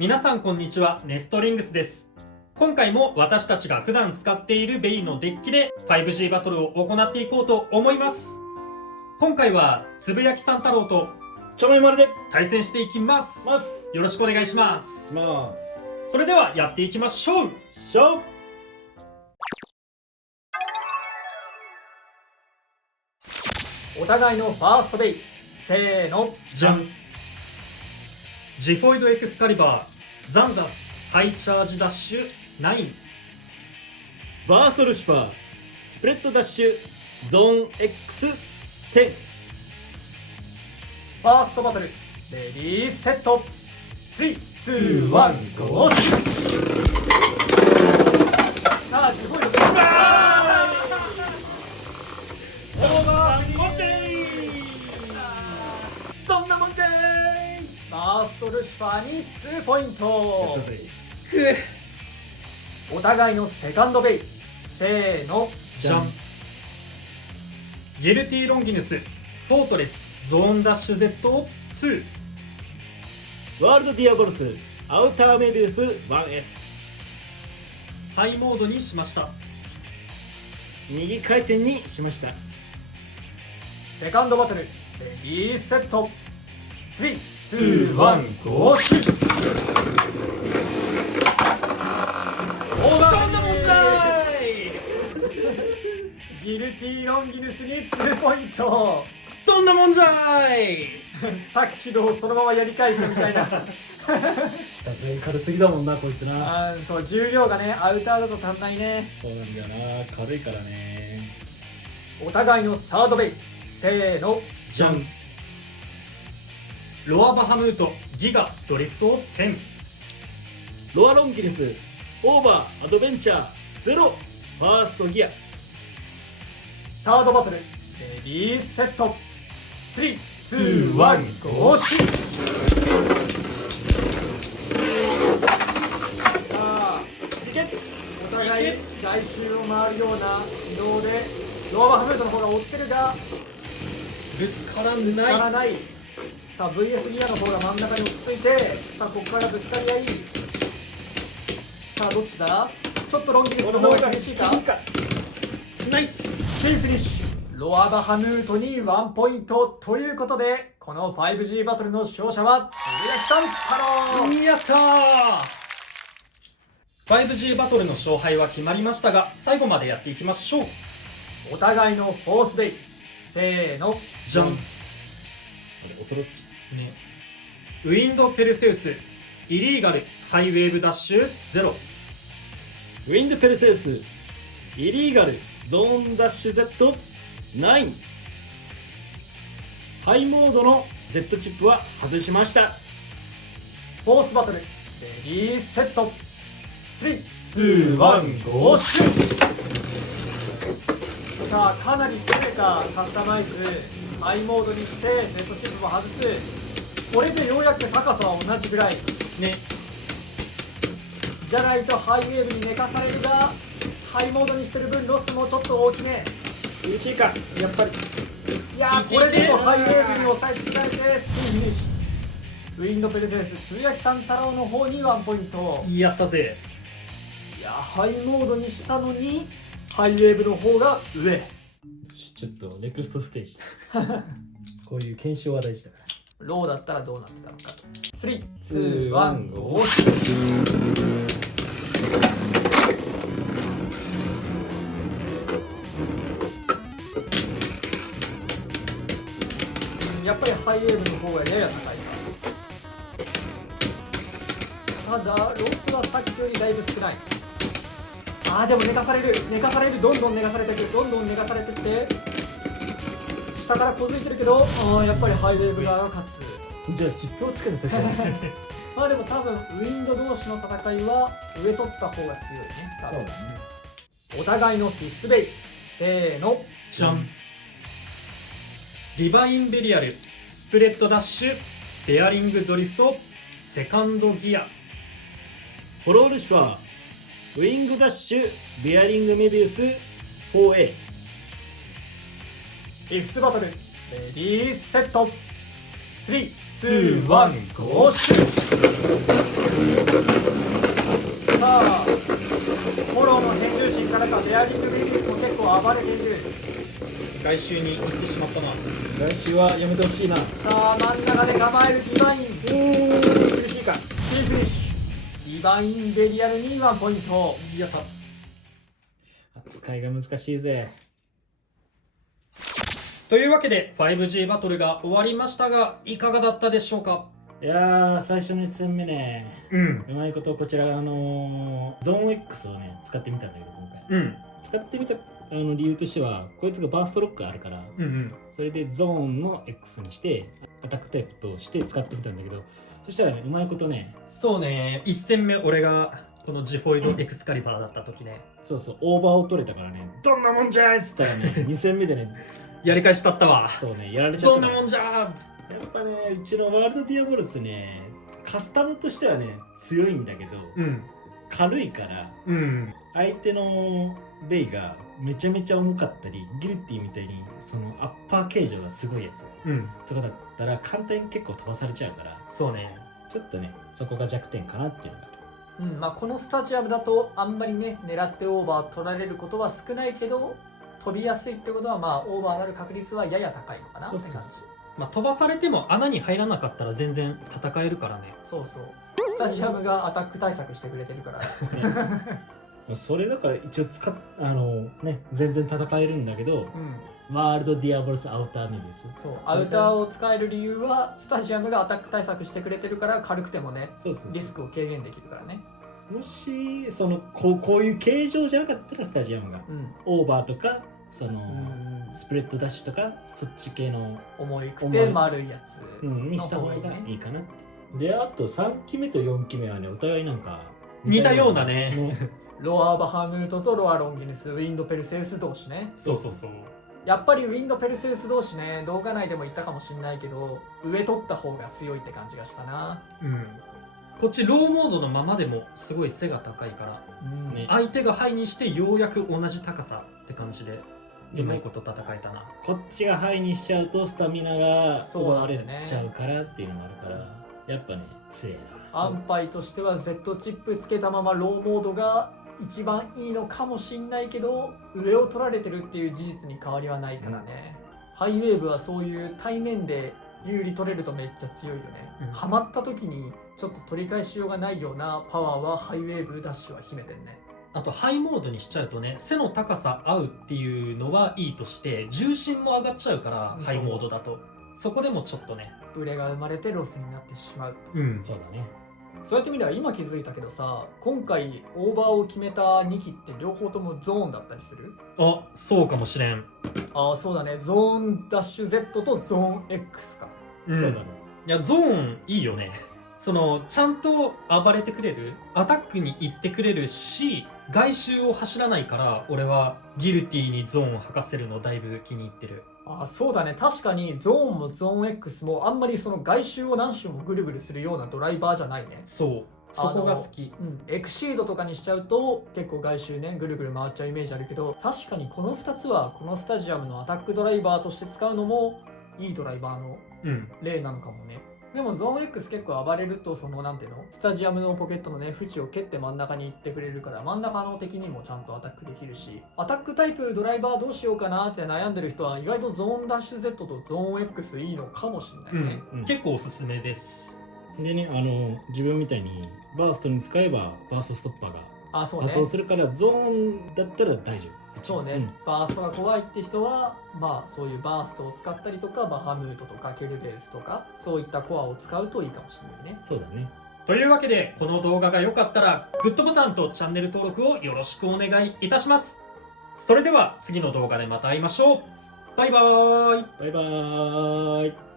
皆さんこんにちは、ネストリングスです。今回も私たちが普段使っているベイのデッキで 5G バトルを行っていこうと思います。今回はつぶやきさん太郎とちょめまるで対戦していきます。よろしくお願いします。それではやっていきましょう。お互いのファーストベイ、せーの、じゃん。ジフォイドエクスカリバー、ザンダス、ハイチャージダッシュ9。バーストルシファースプレッドダッシュゾーン X10。ファーストバトル、レディーセット、3、2、1、ゴーシュ。さあ、ジフォイドベイ、どんなもんじゃい。ファーストルシファーに2ポイント。お互いのセカンドベイ、せーの、じゃん。ギルティロンギヌス、フォートレス、ゾーンダッシュ Z2。ワールドディアボルスアウターメビウス 1S。 ハイモードにしました。右回転にしました。セカンドバトル、レディーセット、3、2、1、ゴーシュ。どんなもんじゃい。ギルティロンギヌスに2ポイント。どんなもんじゃい。さっきのをそのままやり返したみたいな。さすがに軽すぎだもんなこいつな。そう、重量がね、アウターだと足んないね。そうなんだよな、軽いからね。お互いのサードベイ、せーの、じゃん。ロアバハムート、ギガ、ドリフト10。ロアロンギヌスオーバーアドベンチャー0ファーストギア。サードバトル、レディーセット、3、2、1、ゴーシュ。さあ、お互い外周を回るような移動でロアバハムートの方が追ってるがぶつからぶつからない。ない。さあ VS ギアの方が真ん中に落ち着いて、さあここからぶつかり合い。さあどっちだ。ちょっとロンギヌスの方が厳しいか。ナイス。フィニッシュ。ロアバハムートに1ポイントということで、この 5G バトルの勝者はつぶやきさん太郎。やったー。 5G バトルの勝敗は決まりましたが、最後までやっていきましょう。お互いのフォースベイ、せーの、じゃん。おそろっちね、ウィンドペルセウス、イリーガル、ハイウェーブダッシュ0。ウィンドペルセウスイリーガルゾーンダッシュ Z9。 ハイモードの Z チップは外しました。フォースバトル、レディーセット、3、2、1、ゴーシュ。さあかなり攻めたカスタマイズ、ハイモードにして Z チップも外す。これでようやく高さは同じぐらいね、じゃないとハイウェーブに寝かされるが、ハイモードにしてる分ロスもちょっと大きめ。厳しいか。やっぱりいやー、これでもハイウェーブに抑えつけられてスピンフィニッシュ。ウィンドペルセウスつぶやきさん太郎の方に1ポイント。やったぜ。いや、ハイモードにしたのにハイウェーブの方が上。ちょっとネクストステージだ。こういう検証は大事だから。ローだったらどうなってたのか。3、2、1、ゴーシュ。やっぱりハイウェーブの方がやや高いか。ただロスはさっきよりだいぶ少ない。でも寝かされる、どんどん寝かされてくる、って下から小づいてるけど、やっぱりハイウェーブ側が勝つ。じゃあチップをつけた時はでも多分ウィンド同士の戦いは上取った方が強いね。多分お互いのフィスベイ、せーの、じゃん。ディバインベリアル、スプレッドダッシュ、ベアリングドリフト、セカンドギア。フォロールシファーウィングダッシュベアリングメビウス 4A。 フィフスバトル、レディーセット、3、2、1、ゴーシュ。暴れている。外周に行ってしまったな。来週はやめてほしいな。さあ真ん中で構えるディバイン。厳しいか。キーフィッシュ。ディバインベリアルに1ポイント。やった。扱いが難しいぜ。というわけで 5G バトルが終わりましたが、いかがだったでしょうか？いやー、最初の1戦目ね、うんうまいことこちらゾーン X をね使ってみたんだけど、今回うん使ってみた理由としては、こいつがバーストロックあるから、うんそれでゾーンの X にしてアタックタイプとして使ってみたんだけど、そしたらね、うまいことね、そうね、1戦目俺がこのジフォイドエクスカリバーだった時ね、そうそう、オーバーを取れたからね、どんなもんじゃーいっつったらね、2戦目でね、やり返しだったわ。そうね、やられちゃっどんなたから。もんじゃやっぱね、うちのワールドディアボルスね、カスタムとしてはね、強いんだけど、うん軽いから、うん相手のベイがめちゃめちゃ重かったり、ギルティみたいにそのアッパー形状がすごいやつうんとかだったら簡単に結構飛ばされちゃうから、そうね。ちょっとね、そこが弱点かなっていうのがある。まあこのスタジアムだとあんまりね狙ってオーバー取られることは少ないけど、飛びやすいってことはまあオーバーになる確率はやや高いのかなって感じ。そうそうまあ、飛ばされても穴に入らなかったら全然戦えるからね。そうそう、スタジアムがアタック対策してくれてるからそれだから一応全然戦えるんだけど、うん、ワールドディアボルスアウターメビウス。そうアウターを使える理由はスタジアムがアタック対策してくれてるから、軽くてもねそうそうそう、リスクを軽減できるからね。もしこういう形状じゃなかったらスタジアムがうんオーバーとかうんスプレッドダッシュとかそっち系の、重くて丸いやつにした方がいいかなって。で、あと3期目と4期目はね、お互いなんか似たようなね。ロア・バハムートとロア・ロンギヌス、ウィンド・ペルセウス同士ね。そうそうそう。やっぱりウィンド・ペルセウス同士ね、動画内でも言ったかもしんないけど、上取った方が強いって感じがしたな。うん。こっちローモードのままでもすごい背が高いから、うんね相手がハイにしてようやく同じ高さって感じでうまいこと戦えたな。こっちがハイにしちゃうとスタミナがそう奪われなんだよねちゃうからっていうのもあるから、やっぱね、強いな。安牌としては Z チップつけたままローモードが一番いいのかもしんないけど、上を取られてるっていう事実に変わりはないからね。ハイウェーブはそういう対面で有利取れるとめっちゃ強いよね。うんハマった時にちょっと取り返しようがないようなパワーはハイウェーブダッシュは秘めてんね。あとハイモードにしちゃうとね、背の高さ合うっていうのはいいとして、重心も上がっちゃうからそうハイモードだとそこでもちょっとね。ブレが生まれてロスになってしまう。うんそうだね。そうやって見れば今気づいたけどさ、今回オーバーを決めた2機って両方ともゾーンだったりする？あ、そうかもしれん。ああそうだね、ゾーンダッシュ Z とゾーン X か。うんそうだね。いやゾーンいいよね。ちゃんと暴れてくれる、アタックに行ってくれるし、外周を走らないから、俺はギルティにゾーンを吐かせるのだいぶ気に入ってる。ああそうだね、確かにゾーンもゾーン X もあんまりその外周を何周もぐるぐるするようなドライバーじゃないね。そう、そこが好き。エクシードとかにしちゃうと結構外周ねぐるぐる回っちゃうイメージあるけど、確かにこの2つはこのスタジアムのアタックドライバーとして使うのもいいドライバーのうん。例なのかもね。でもゾーン X 結構暴れるとなんていうの、スタジアムのポケットのね縁を蹴って真ん中に行ってくれるから、真ん中の敵にもちゃんとアタックできるし、アタックタイプドライバーどうしようかなって悩んでる人は意外とゾーンダッシュ Z とゾーン X いいのかもしれないね。うん結構おすすめです。でね、自分みたいにバーストに使えばバーストストッパーがあそうね発動するから、ゾーンだったら大丈夫。そうね、バーストが怖いって人はまあそういうバーストを使ったりとか、バハムートとかケルベースとかそういったコアを使うといいかもしれないね。そうだね。というわけで、この動画が良かったら、グッドボタンとチャンネル登録をよろしくお願いいたします。それでは次の動画でまた会いましょう。バイバーイ。バイバーイ。